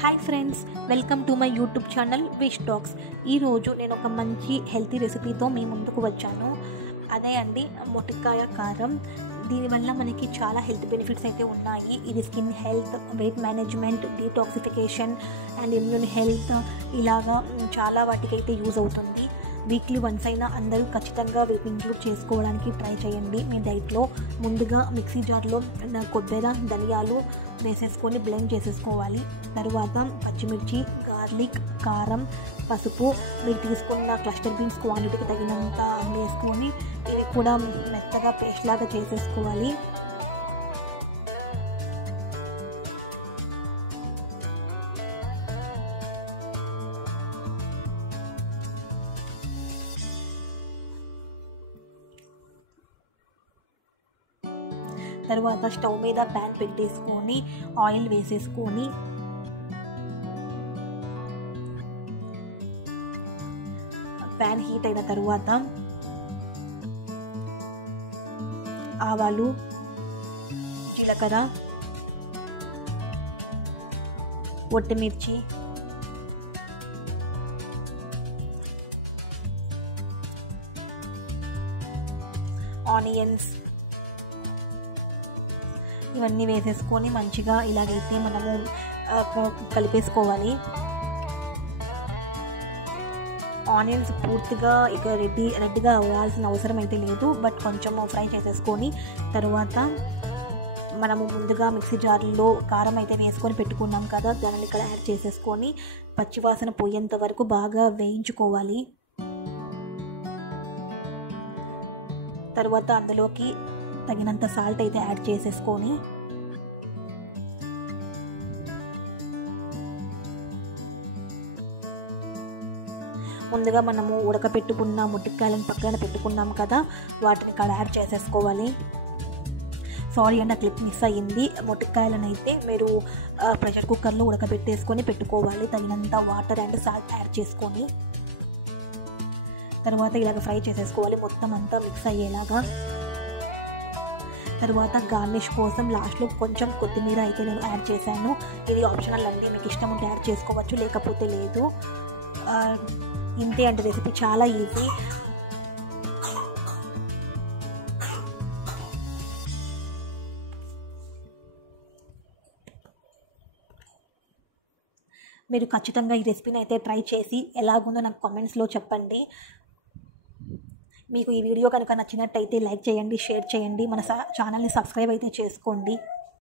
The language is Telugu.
Hi friends, welcome to my YouTube channel wish talks. ఈరోజు నేను ఒక మంచి హెల్తీ రెసిపీతో మీ ముందుకు వచ్చాను. అదే అండి మొటిక్కాయ కారం. దీనివల్ల మనకి చాలా హెల్త్ బెనిఫిట్స్ అయితే ఉన్నాయి. ఇది skin health, weight management, detoxification and immune health ఇలాగా చాలా వాటికైతే యూజ్ అవుతుంది. వీక్లీ వన్స్ అయినా అందరూ ఖచ్చితంగా వీటిని ఇంక్లూడ్ చేసుకోవడానికి ట్రై చేయండి మీ డైట్లో. ముందుగా మిక్సీ జార్లో కొబ్బరి, ధనియాలు వేసేసుకొని బ్లెండ్ చేసేసుకోవాలి. తర్వాత పచ్చిమిర్చి, గార్లిక్, కారం, పసుపు, మీరు తీసుకున్న క్లస్టర్ బీన్స్ క్వాంటిటీకి తగినంత వేసుకొని ఇవి కూడా మెత్తగా పేస్ట్ లాగా చేసేసుకోవాలి. తర్వాత స్టవ్ మీద ప్యాన్ పెట్టేసుకొని ఆయిల్ వేసేసుకొని ప్యాన్ హీట్ అయిన తర్వాత ఆవాలు, జీలకర్ర, ఒట్టిమిర్చి, ఆనియన్స్ ఇవన్నీ వేసేసుకొని మంచిగా ఇలాగైతే మనము కలిపేసుకోవాలి. ఆనియన్స్ పూర్తిగా ఇక రెడ్గా అవ్వాల్సిన అవసరం అయితే లేదు, బట్ కొంచెం ఫ్రై చేసేసుకొని తర్వాత మనము ముందుగా మిక్సీ జార్లో కారం అయితే వేసుకొని పెట్టుకున్నాం కదా, దానిని ఇక్కడ యాడ్ చేసేసుకొని పచ్చివాసన పోయేంత వరకు బాగా వేయించుకోవాలి. తర్వాత అందులోకి తగినంత సాల్ట్ అయితే యాడ్ చేసేసుకొని ముందుగా మనము ఉడకపెట్టుకున్న ముట్టికాయలను పక్కన పెట్టుకున్నాం కదా, వాటిని ఇక్కడ యాడ్ చేసేసుకోవాలి. సారీ అండి, ఆ క్లిప్ మిస్ అయ్యింది. ముట్టికాయలను అయితే మీరు ప్రెషర్ కుక్కర్లో ఉడకబెట్టేసుకొని పెట్టుకోవాలి. తగినంత వాటర్ అండ్ సాల్ట్ యాడ్ చేసుకొని తర్వాత ఇలాగ ఫ్రై చేసేసుకోవాలి మొత్తం అంతా మిక్స్ అయ్యేలాగా. తర్వాత గార్నిష్ కోసం లాస్ట్లో కొంచెం కొత్తిమీర అయితే నేను యాడ్ చేశాను. ఇది ఆప్షనల్ అండి, మీకు ఇష్టం ఉంటే యాడ్ చేసుకోవచ్చు, లేకపోతే లేదు. ఇంతే అండి, రెసిపీ చాలా ఈజీ. మీరు ఖచ్చితంగా ఈ రెసిపీని అయితే ట్రై చేసి ఎలాగుందో నాకు కామెంట్స్లో చెప్పండి. మీకు ఈ వీడియో కనుక నచ్చినట్టయితే లైక్ చేయండి, షేర్ చేయండి, మన ఛానల్ని సబ్స్క్రైబ్ అయితే చేసుకోండి.